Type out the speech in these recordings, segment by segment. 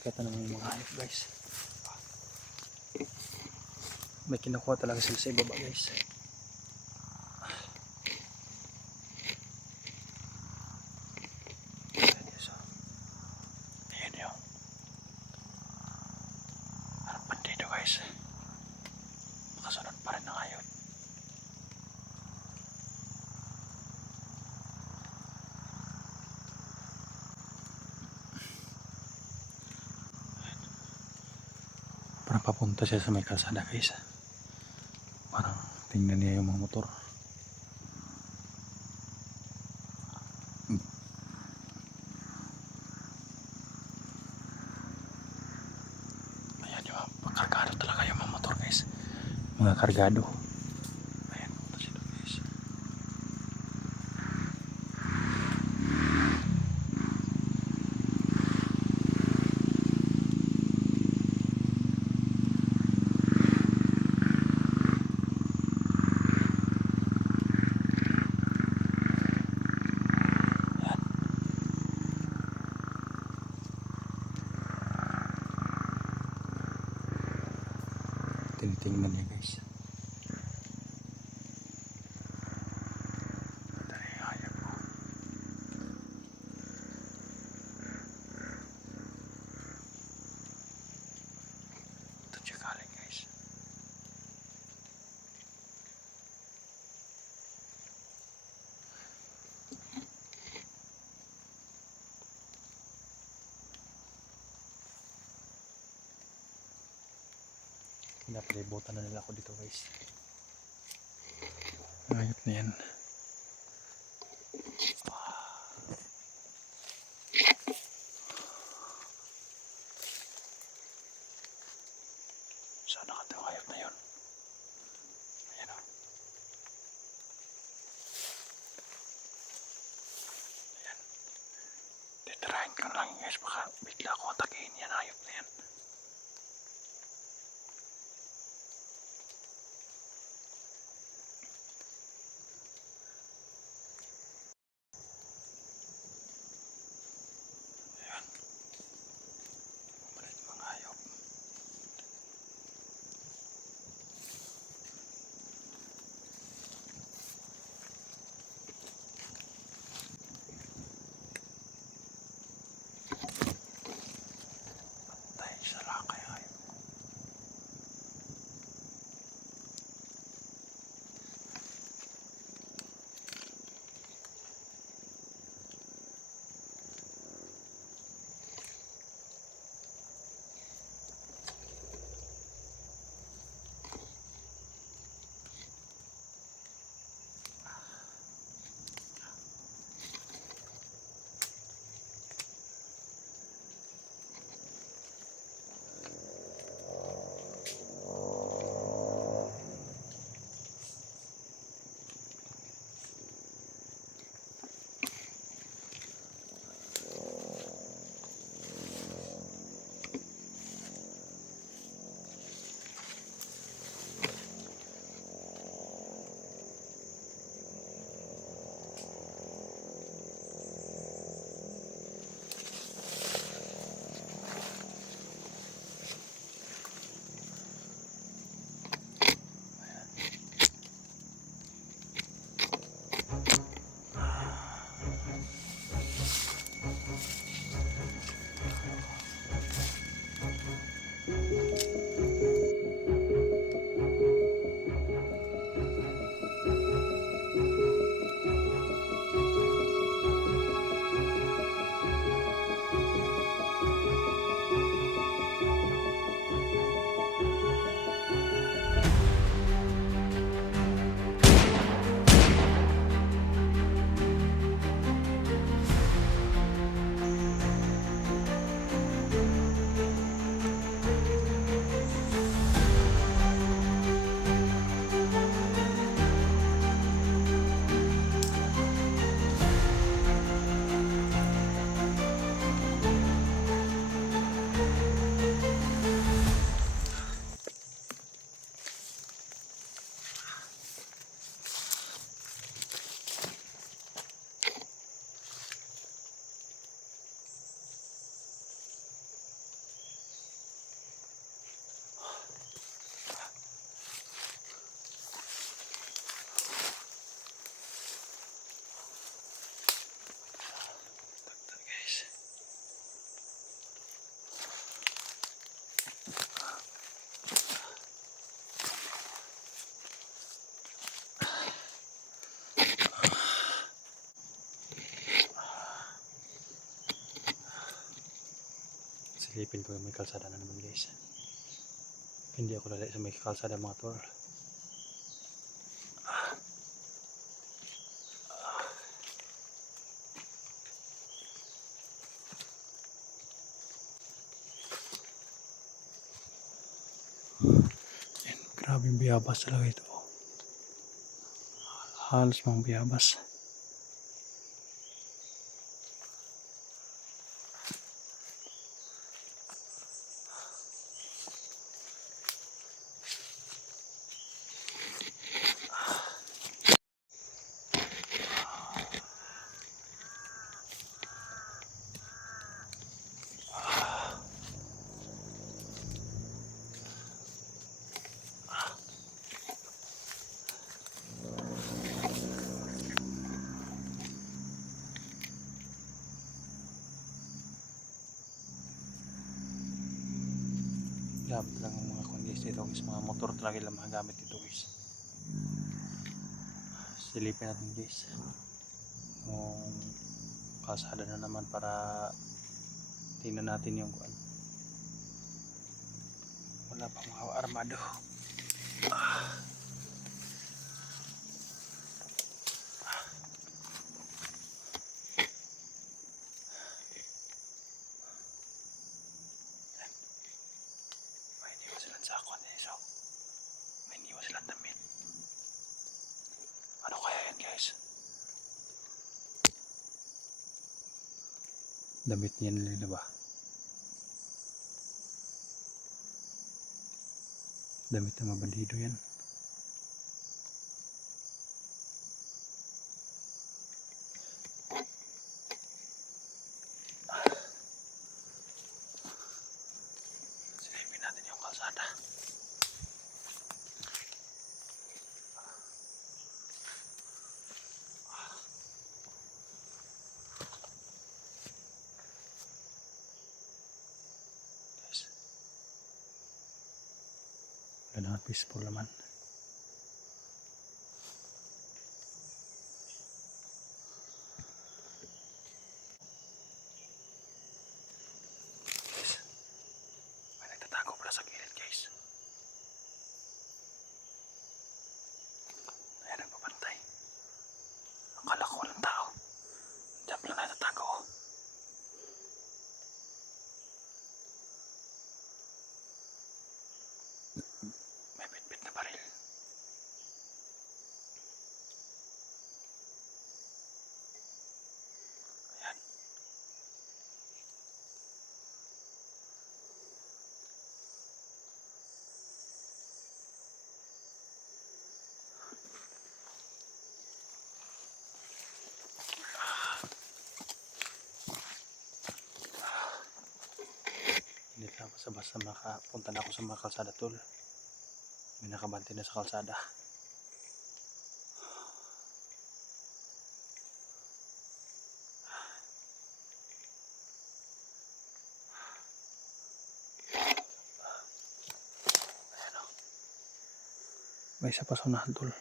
Kita naman yung mga hayop guys. May kinukuha talaga sila sa ibaba guys. Ayan yun. Harap pa dito guys. Makasunod pa rin ng hayop. Parang papunta siya sa may kalsada guys. Parang tingnan niya yung mga motor. Ayan yung kargado talaga yung mga motor guys. Mga kargado. Ayan, punta siya doon guys. Tinitingnan niya guys. Ito na yung hayop ko. Ito siya galing guys. Pinapalibutan na nila ako dito guys. Hayop na yan. Saan nakatang hayop na yun? Ayan o. Ayan. Titirahin ko lang guys. Baka bigla ako atakihin yan. Hayop na yan. Ayan. Bumalik mga hayop. Patay. Silipin ko yung may kalsada na naman guys. Hindi ako lalay sa may kalsada mga tol. Yan, grabe yung biyabas talaga ito. Halos mga biyabas. Grabe talaga ang mga kondis dito guys. Mga motor talaga lang mga gamit dito guys. Silipin natin guys. Kung kalsada na naman para tingnan natin yung kuan. Wala pang mga armado. May iniwan silang sako nito. May iniwan silang damit. Ano kaya yan guys? Damit niya nila ba? Damit ng mga bandido yan. Silipin natin yung kalsada. Guys. Wala na peaceful naman. Guys. May nagtatago pala sa gilid guys. Ayan ang papantay. Akala ko walang tao. Diyan pala nagtatago. May bitbit na baril. Ayan. Hindi na basta-basta makapunta na ako sa mga kalsada tol. May nakabante na sa kalsada. Ayan o. May isa pa sa unahan tol.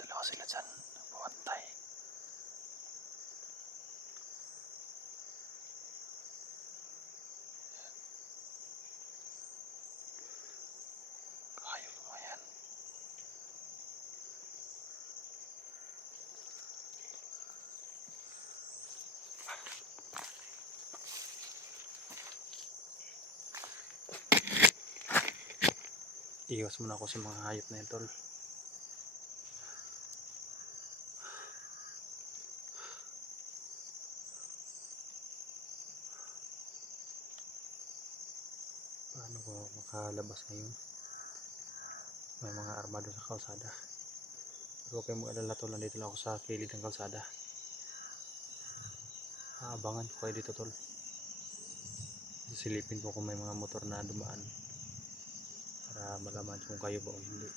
Dalawa sila dyan. Nagpapantay. Kaya po mo yan. Iwas muna ako sa mga hayop na yan tol. Paano ko makalabas ngayon? May mga armado sa kalsada. Pero huwag kayong mag-alala tol. Nandito lang ako sa kilid ng kalsada. Aabangan ko kayo dito tol. Sisilipin ko kung may mga motor na dumaan. Para malaman kung kayo ba o hindi.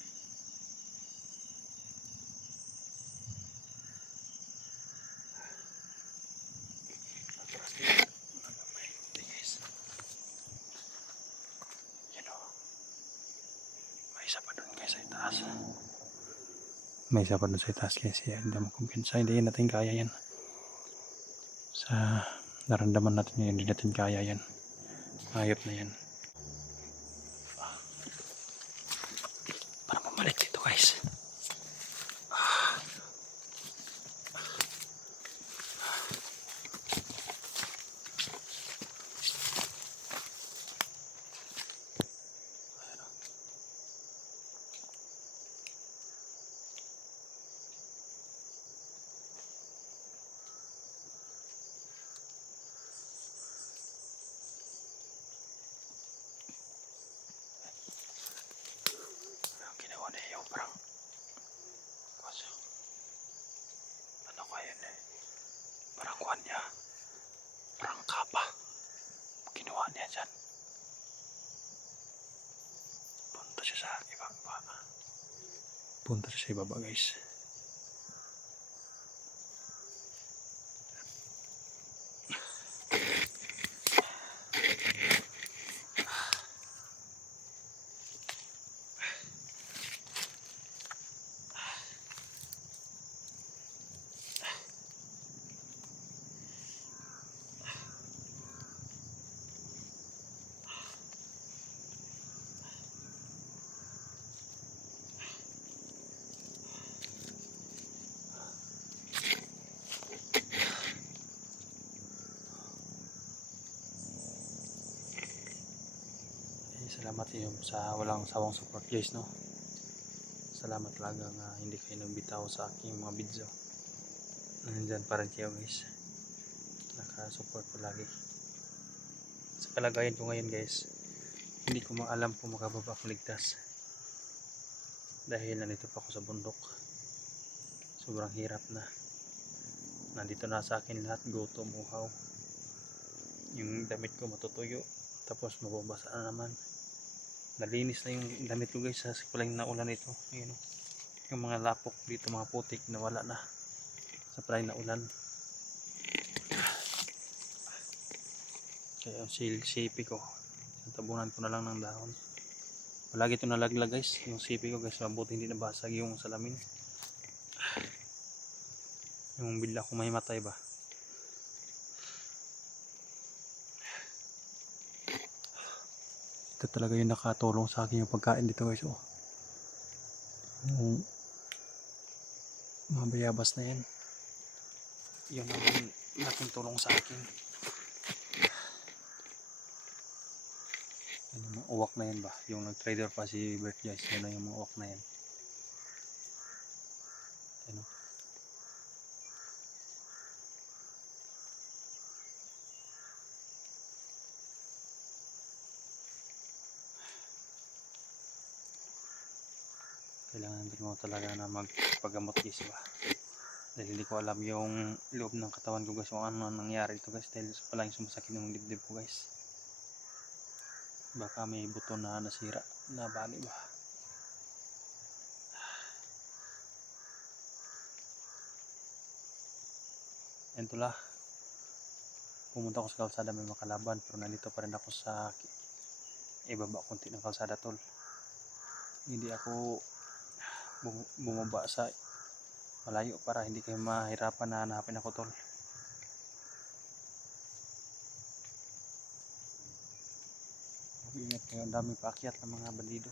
May isa pa dun sa itaas kasi hindi mo kumpiyansa. Hindi natin kaya yan. Sa naramdaman natin yun, hindi natin kaya yan. Hayop na yan. Para bumalik dito guys. Ginawa na yung parang ano kaya na parang kuhan niya, parang kapa ginawa niya dyan. Punta siya sa ibaba guys. Salamat sa inyo sa walang sawang support guys, no. Salamat talaga nga hindi kayo nagbitaw sa aking mga video. Nandyan pa rin kayo guys, nakasupport po lagi. Sa kalagayan ko ngayon guys, hindi ko maalam kung makababa akong ligtas dahil nandito pa ako sa bundok. Sobrang hirap na. Nandito na sa akin lahat, gutom, uhaw, yung damit ko matutuyo, tapos mababasa na naman. Nalinis na yung damit ko guys sa palang naulan ito. Ayun, yung mga lapok dito, mga putik na wala na sa palang naulan. Kaya yung sipi ko, tabunan ko na lang ng dahon. Palagi ito nalaglag guys, yung sipi ko guys, mabuti hindi nabasag yung salamin. Yung bigla ko mahimatay ba. Ito talaga yung nakatulong sa akin yung pagkain dito guys. Oh, yung mga bayabas na yan, yun ang laking tulong sa akin. Yan yung mga uwak na yan ba, yung nag-trader pa si Bert guys, yun na yung mga uwak na yan. Ano? Kailangan din mo talaga na magpagamot guys ba, dahil hindi ko alam yung loob ng katawan ko guys kung ano nangyari ito guys, dahil palang sumasakit yung dibdib ko guys. Baka may buto na nasira na bali ba. Yan tula, pumunta ako sa kalsada, may makalaban, pero nandito pa rin ako sa ibaba konti ng kalsada tol. Hindi ako bumaba sa malayo para hindi kayo mahirapan na hanapin ako tol. Ingat kayo, ang daming paakyat ng mga bandido.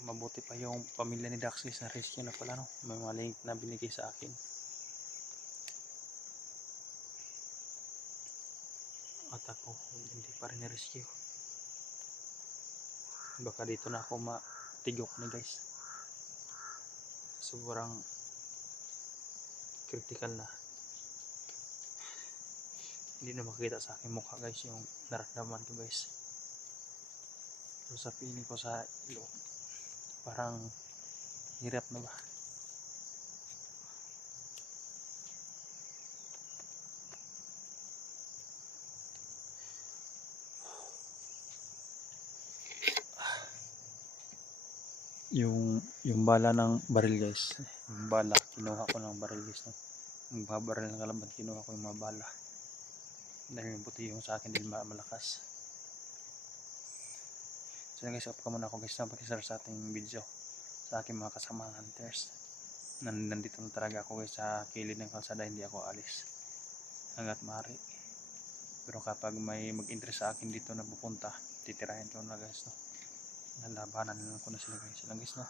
Mabuti pa yung pamilya ni Daxis na rescue na pala, no? May mga link na binigay sa akin. At ako hindi pa rin na-rescue. Baka dito na ako matigok na guys. Sobrang critical na. Hindi na makikita sa aking mukha guys yung naramdaman ko guys. So sa piling ko sa ilong, parang hirap na ba. Yung bala ng baril guys, yung bala kinuha ko ng baril guys, no? Yung baril ng kalaban kinuha ko yung mga bala. dahil yung puti yung sa akin din malakas. So guys, up ka muna ako guys na pakisar sa ating video sa aking mga kasamang hunters. Nandito na talaga ako guys sa kilid ng kalsada, hindi ako alis hanggat maaari. Pero kapag may mag-interest sa akin dito na pupunta, titirahin ko na guys, no? Nalabanan ko na sila guys, no?